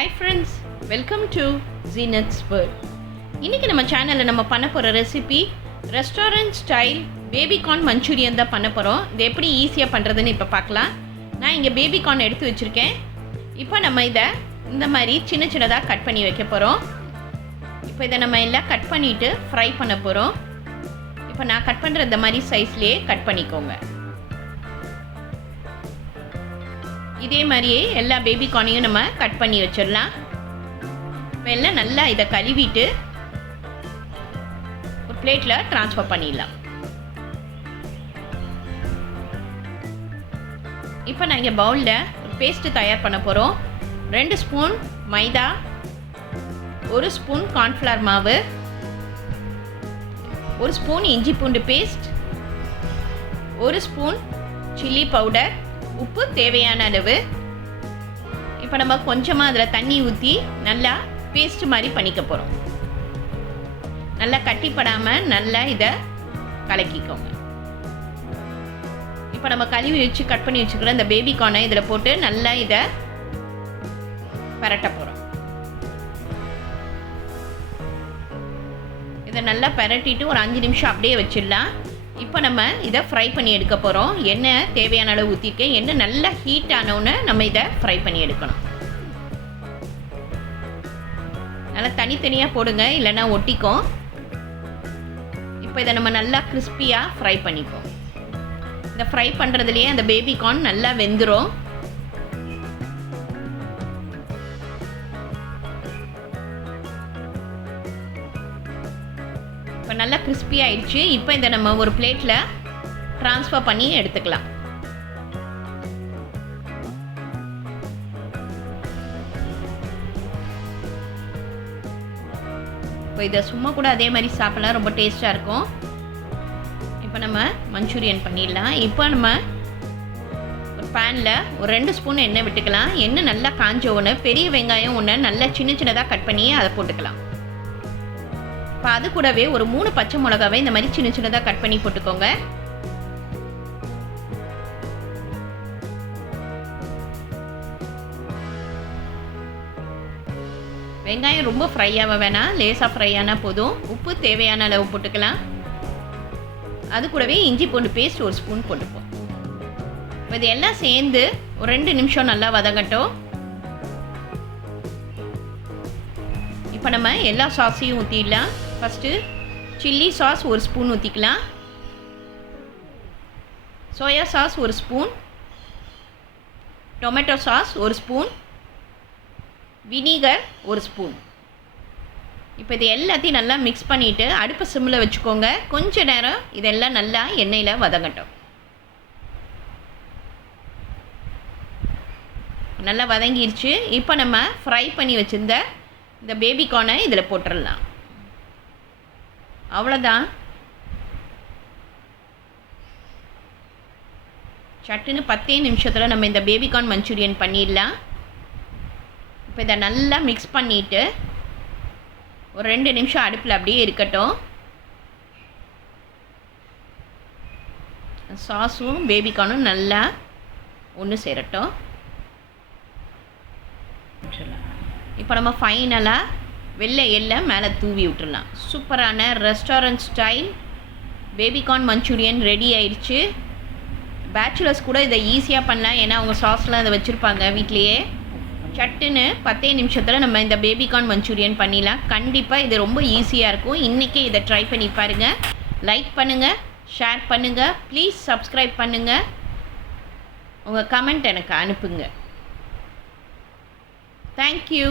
Hi friends, welcome to Zeenath's world. இன்றைக்கி நம்ம சேனலில் நம்ம பண்ண போகிற recipe restaurant style baby corn Manchurian தான் பண்ண போகிறோம். இது எப்படி ஈஸியாக பண்ணுறதுன்னு இப்போ பார்க்கலாம். நான் இங்கே பேபிகார்ன் எடுத்து வச்சுருக்கேன். இப்போ நம்ம இதை இந்த மாதிரி சின்ன சின்னதாக கட் பண்ணி வைக்க போகிறோம். இப்போ இதை நம்ம எல்லாம் கட் பண்ணிவிட்டு ஃப்ரை பண்ண போகிறோம். இப்போ நான் கட் பண்ணுற இந்த மாதிரி சைஸ்லேயே கட் பண்ணிக்கோங்க. இதே மாதிரியே எல்லா பேபிகார்னையும் நம்ம கட் பண்ணி வச்சிடலாம். இப்போ எல்லாம் நல்லா இதை கழுவிட்டு ஒரு பிளேட்டில் ட்ரான்ஸ்ஃபர் பண்ணிடலாம். இப்போ நான் இங்கே பவுலில் ஒரு பேஸ்ட்டு தயார் பண்ண போகிறோம். 2 ஸ்பூன் மைதா, 1 ஸ்பூன் கார்ன்ஃப்ளவர் மாவு, 1 ஸ்பூன் இஞ்சி பூண்டு பேஸ்ட், 1 ஸ்பூன் சில்லி பவுடர், உப்பு தேவையான அளவு. இப்போ நம்ம கொஞ்சமாக அதில் தண்ணி ஊற்றி நல்லா பேஸ்ட் மாதிரி பண்ணிக்க போகிறோம். நல்லா கட்டிப்படாமல் நல்லா இதை கலக்கிக்கோங்க. இப்போ நம்ம கழுவி வச்சு கட் பண்ணி வச்சுக்கிற இந்த பேபிகார்னை இதில் போட்டு நல்லா இதை பரட்ட போகிறோம். இதை நல்லா பரட்டிட்டு ஒரு 5 நிமிஷம் அப்படியே வச்சிடலாம். இப்போ நம்ம இதை ஃப்ரை பண்ணி எடுக்க போகிறோம். எண்ணெய் தேவையான அளவு ஊற்றிருக்கேன். எண்ணெய் நல்லா ஹீட் ஆனோன்னு நம்ம இதை ஃப்ரை பண்ணி எடுக்கணும். நல்லா தனித்தனியாக போடுங்க, இல்லைன்னா ஒட்டிக்கும். இப்போ இதை நம்ம நல்லா கிறிஸ்பியாக ஃப்ரை பண்ணிப்போம். இதை ஃப்ரை பண்ணுறதுலேயே அந்த பேபிகார்ன் நல்லா வெந்துடும். இப்போ நல்லா கிறிஸ்பி ஆயிடுச்சு. இப்போ இதை நம்ம ஒரு பிளேட்டில் ட்ரான்ஸ்ஃபர் பண்ணி எடுத்துக்கலாம். இப்போ இதை சும்மா கூட அதே மாதிரி சாப்பிடலாம், ரொம்ப டேஸ்ட்டாக இருக்கும். இப்போ நம்ம மஞ்சூரியன் பண்ணிடலாம். இப்போ நம்ம ஒரு பேனில் ஒரு 2 ஸ்பூன் எண்ணெய் விட்டுக்கலாம். எண்ணெய் நல்லா காஞ்ச ஒன்று பெரிய வெங்காயம் ஒன்று நல்லா சின்ன சின்னதாக கட் பண்ணி அதை போட்டுக்கலாம். இப்போ அது கூடவே ஒரு 3 பச்சை மிளகாவை இந்த மாதிரி சின்ன சின்னதாக கட் பண்ணி போட்டுக்கோங்க. வெங்காயம் ரொம்ப ஃப்ரை ஆக வேணாம், லேசாக ஃப்ரை ஆனால் போதும். உப்பு தேவையான அளவு போட்டுக்கலாம். அது கூடவே இஞ்சி பூண்டு பேஸ்ட் 1 ஸ்பூன் போட்டுப்போம். இப்போ இது எல்லாம் சேர்ந்து ஒரு 2 நிமிஷம் நல்லா வதங்கட்டும். இப்போ நம்ம எல்லா சாஸையும் ஊற்றிடலாம். ஃபஸ்ட்டு சில்லி சாஸ் 1 ஸ்பூன் ஊற்றிக்கலாம். Soya sauce 1 spoon, tomato sauce 1 spoon, vinegar 1 spoon. இப்போ இது எல்லாத்தையும் நல்லா மிக்ஸ் பண்ணிவிட்டு அடுப்பை சிம்மில் வச்சுக்கோங்க. கொஞ்ச நேரம் இதெல்லாம் நல்லா எண்ணெயில் வதங்கட்டும். நல்லா வதங்கிருச்சு. இப்போ நம்ம ஃப்ரை பண்ணி வச்சுருந்த இந்த பேபிகார்னை இதில் போட்டுடலாம். அவ்வளோதான். சட்டுன்னு 10 நிமிஷத்தில் நம்ம இந்த பேபிகார்ன் மஞ்சூரியன் பண்ணிடலாம். இப்போ இதை நல்லா மிக்ஸ் பண்ணிவிட்டு ஒரு 2 நிமிஷம் அடுப்பில் அப்படியே இருக்கட்டும். சாஸும் பேபிகார்னும் நல்லா ஒன்று சேரட்டும். இப்போ நம்ம ஃபைனலாக வெள்ளை எள்ளை மேலே தூவி விட்டுடலாம். சூப்பரான restaurant style baby corn Manchurian ready ஆயிடுச்சு. பேச்சுலர்ஸ் கூட இதை ஈஸியாக பண்ணலாம், ஏன்னா அவங்க சாஸ்லாம் இதை வச்சுருப்பாங்க வீட்லேயே. சட்டுன்னு 10 நிமிஷத்தில் நம்ம இந்த பேபிகார்ன் மஞ்சூரியன் பண்ணிடலாம். கண்டிப்பாக இது ரொம்ப ஈஸியாக இருக்கும். இன்றைக்கே இதை ட்ரை பண்ணி பாருங்கள். லைக் பண்ணுங்கள், ஷேர் பண்ணுங்கள், ப்ளீஸ் சப்ஸ்கிரைப் பண்ணுங்கள். உங்கள் கமெண்ட் எனக்கு அனுப்புங்க. Thank you.